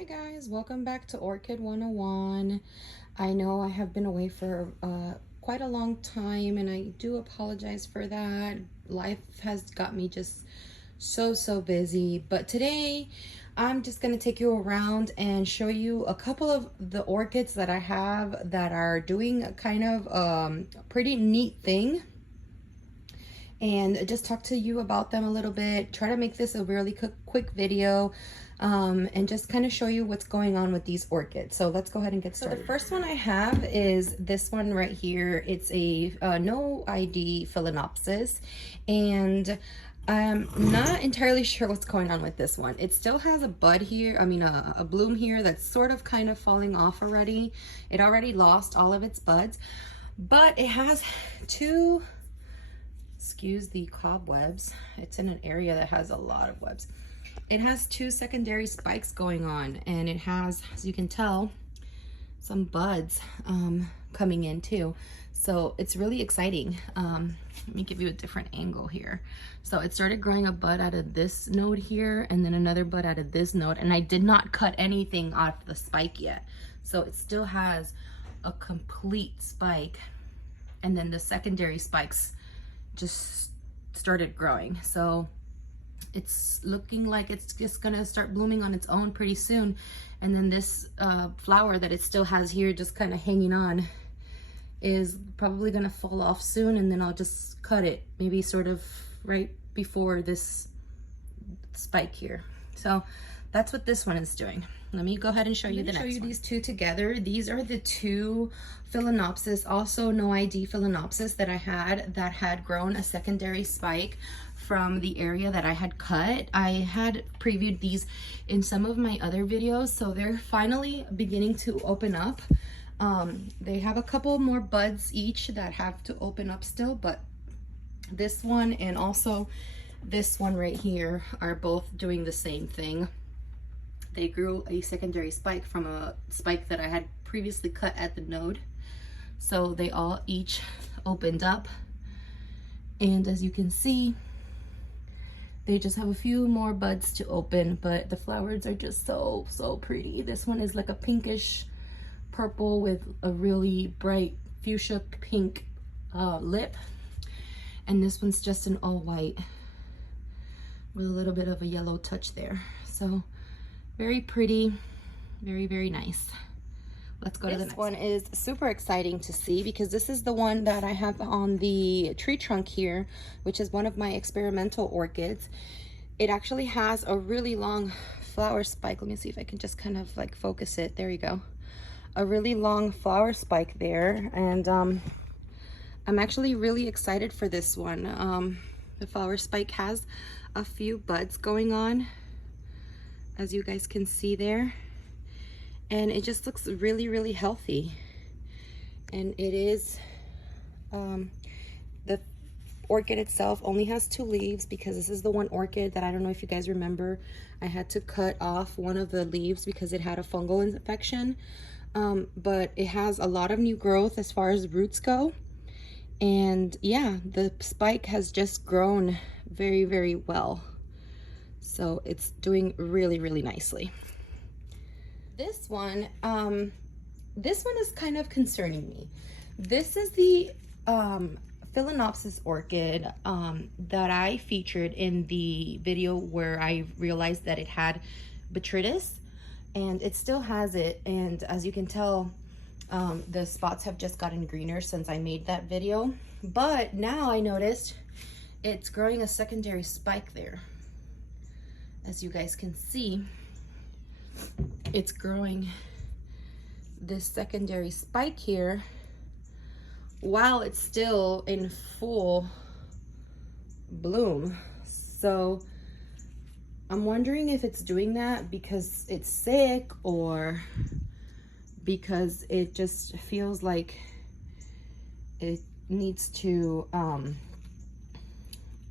Hi guys, welcome back to Orchid 101. I know I have been away for quite a long time and I do apologize for that. Life has got me just so busy, but today I'm just going to take you around and show you a couple of the orchids that I have that are doing a kind of pretty neat thing, and just talk to you about them a little bit. Try to make this a really quick video, and just kind of show you what's going on with these orchids. So let's go ahead and get started. So the first one I have is this one right here. It's a no ID Phalaenopsis, and I'm not entirely sure what's going on with this one. It still has a bud here, a bloom here that's sort of kind of falling off already. It already lost all of its buds, but it has two, excuse the cobwebs, it's in an area that has a lot of webs. It has two secondary spikes going on, and it has, as you can tell, some buds coming in too. So it's really exciting. Let me give you a different angle here. So it started growing a bud out of this node here, and then another bud out of this node, and I did not cut anything off the spike yet. So it still has a complete spike, and then the secondary spikes just started growing. So it's looking like it's just gonna start blooming on its own pretty soon, and then this flower that it still has here just kind of hanging on is probably gonna fall off soon, and then I'll just cut it maybe sort of right before this spike here. So that's what this one is doing. Let me go ahead and show you the next one. Show you these two together. These are the two Phalaenopsis, also no ID Phalaenopsis, that I had that had grown a secondary spike from the area that I had cut. I had previewed these in some of my other videos, so they're finally beginning to open up. They have a couple more buds each that have to open up still, but this one and also this one right here are both doing the same thing. They grew a secondary spike from a spike that I had previously cut at the node. So they all each opened up, and as you can see, they just have a few more buds to open, but the flowers are just so pretty. This one is like a pinkish purple with a really bright fuchsia pink lip, and this one's just an all white with a little bit of a yellow touch there. So very pretty, very nice. Let's go to the next one. This one is super exciting to see because this is the one that I have on the tree trunk here, which is one of my experimental orchids. It actually has a really long flower spike. Let me see if I can just kind of like focus it. There you go. A really long flower spike there, and I'm actually really excited for this one. The flower spike has a few buds going on, as you guys can see there, and it just looks really healthy. And it is the orchid itself only has 2 leaves because this is the one orchid that, I don't know if you guys remember, I had to cut off one of the leaves because it had a fungal infection, but it has a lot of new growth as far as roots go. And yeah, the spike has just grown very well. So it's doing really nicely. This one is kind of concerning me. This is the Phalaenopsis orchid that I featured in the video where I realized that it had botrytis, and it still has it. And as you can tell, the spots have just gotten greener since I made that video. But now I noticed it's growing a secondary spike there. As you guys can see, it's growing this secondary spike here while it's still in full bloom. So I'm wondering if it's doing that because it's sick or because it just feels like it needs to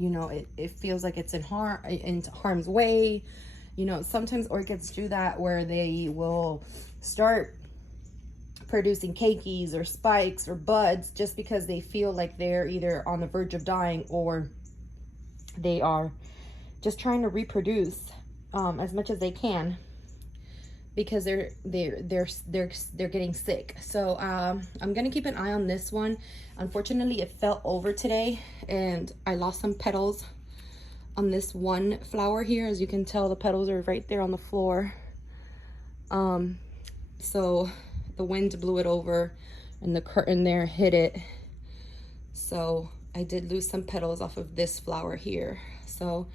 you know, it feels like it's in harm's way. You know, sometimes orchids do that where they will start producing cakeys or spikes or buds just because they feel like they're either on the verge of dying or they are just trying to reproduce as much as they can because they're getting sick. So I'm gonna keep an eye on this one. Unfortunately, it fell over today and I lost some petals on this one flower here. As you can tell, the petals are right there on the floor. So the wind blew it over and the curtain there hit it. So I did lose some petals off of this flower here. So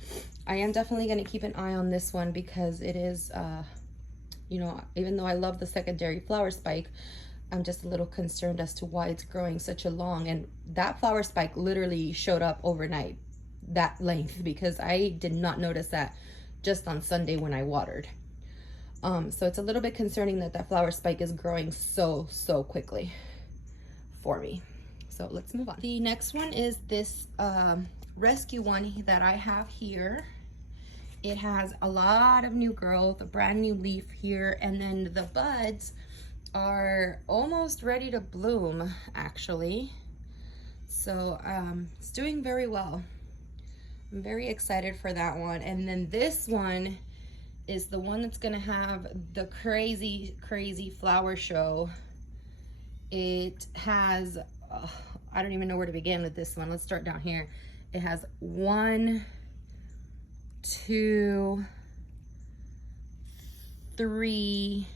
I am definitely going to keep an eye on this one because it is, you know, even though I love the secondary flower spike, I'm just a little concerned as to why it's growing such a long, and that flower spike literally showed up overnight, that length, because I did not notice that just on Sunday when I watered. So it's a little bit concerning that that flower spike is growing so quickly for me. So let's move on. The next one is this rescue one that I have here. It has a lot of new growth, a brand new leaf here, and then the buds are almost ready to bloom actually. So it's doing very well. I'm very excited for that one. And then this one is the one that's gonna have the crazy flower show. It has I don't even know where to begin with this one. Let's start down here. It has 1, 2, 3,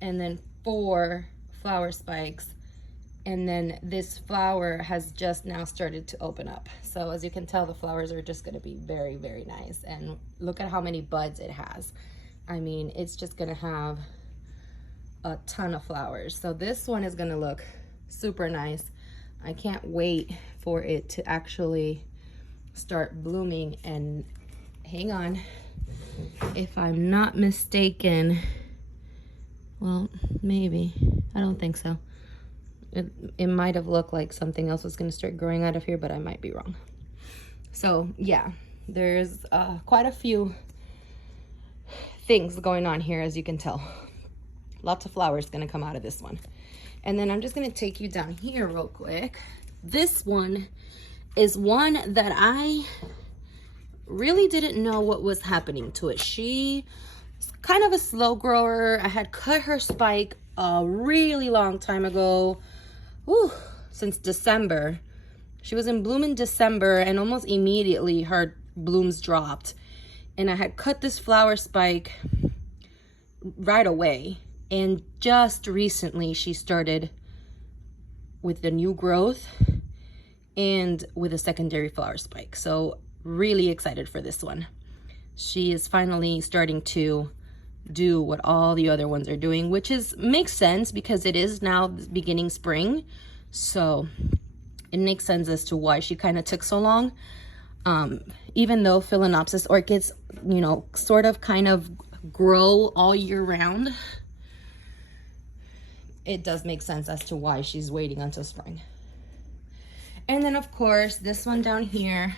and then 4 flower spikes. And then this flower has just now started to open up. So as you can tell, the flowers are just gonna be very nice. And look at how many buds it has. I mean, it's just gonna have a ton of flowers. So this one is gonna look super nice. I can't wait for it to actually start blooming. And hang on, if I'm not mistaken, well, maybe, I don't think so. It might have looked like something else was going to start growing out of here, but I might be wrong. So yeah, there's quite a few things going on here, as you can tell. Lots of flowers going to come out of this one. And then I'm just going to take you down here real quick. This one is one that I really didn't know what was happening to it. She's kind of a slow grower. I had cut her spike a really long time ago. Since December. She was in bloom in December, and almost immediately her blooms dropped. And I had cut this flower spike right away. And just recently she started with the new growth and with a secondary flower spike. So really excited for this one. She is finally starting to do what all the other ones are doing, which makes sense because it is now beginning spring. So it makes sense as to why she kind of took so long. Even though Phalaenopsis orchids, you know, kind of grow all year round, it does make sense as to why she's waiting until spring. And then of course, this one down here,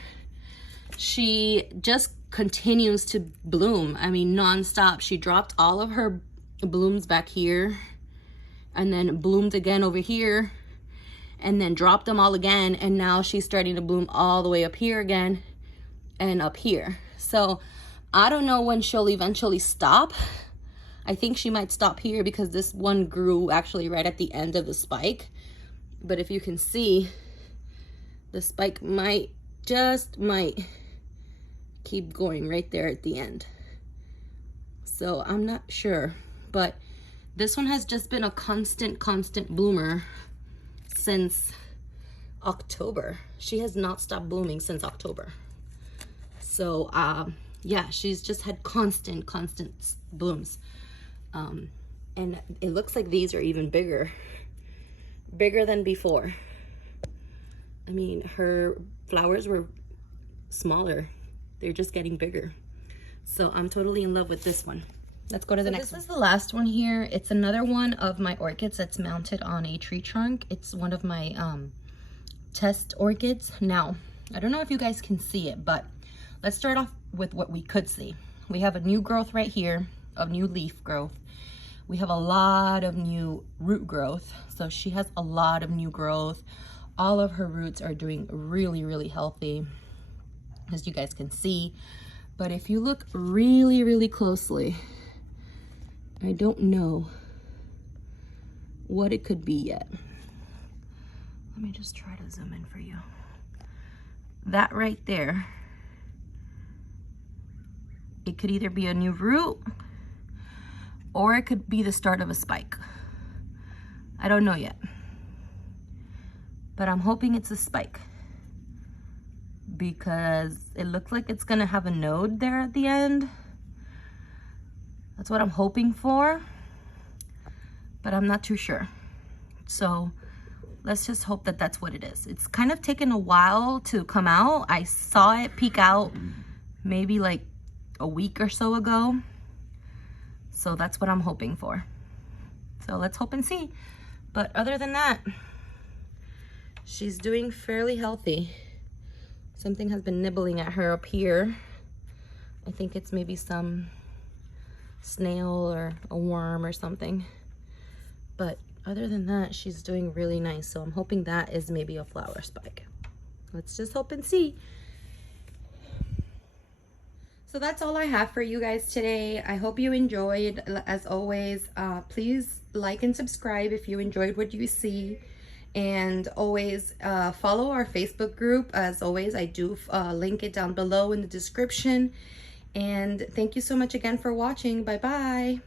she just continues to bloom. I mean, nonstop. She dropped all of her blooms back here and then bloomed again over here and then dropped them all again. And now she's starting to bloom all the way up here again and up here. So I don't know when she'll eventually stop. I think she might stop here because this one grew actually right at the end of the spike. But if you can see, the spike just might keep going right there at the end. So I'm not sure, but this one has just been a constant bloomer since October. She has not stopped blooming since October. So yeah, she's just had constant blooms. And it looks like these are even bigger than before. I mean, her flowers were smaller. They're just getting bigger. So I'm totally in love with this one. Let's go to the next one. This is the last one here. It's another one of my orchids that's mounted on a tree trunk. It's one of my test orchids. Now, I don't know if you guys can see it, but let's start off with what we could see. We have a new growth right here, of new leaf growth. We have a lot of new root growth. So she has a lot of new growth. All of her roots are doing really healthy, as you guys can see. But if you look really closely, I don't know what it could be yet. Let me just try to zoom in for you. That right there, it could either be a new root or it could be the start of a spike. I don't know yet, but I'm hoping it's a spike because it looks like it's gonna have a node there at the end. That's what I'm hoping for, but I'm not too sure. So let's just hope that that's what it is. It's kind of taken a while to come out. I saw it peek out maybe like a week or so ago. So that's what I'm hoping for. So let's hope and see. But other than that, she's doing fairly healthy. Something has been nibbling at her up here. I think it's maybe some snail or a worm or something. But other than that, she's doing really nice. So I'm hoping that is maybe a flower spike. Let's just hope and see. So that's all I have for you guys today. I hope you enjoyed. As always, please like and subscribe if you enjoyed what you see. And always follow our Facebook group. As always, I do link it down below in the description. And thank you so much again for watching. Bye-bye.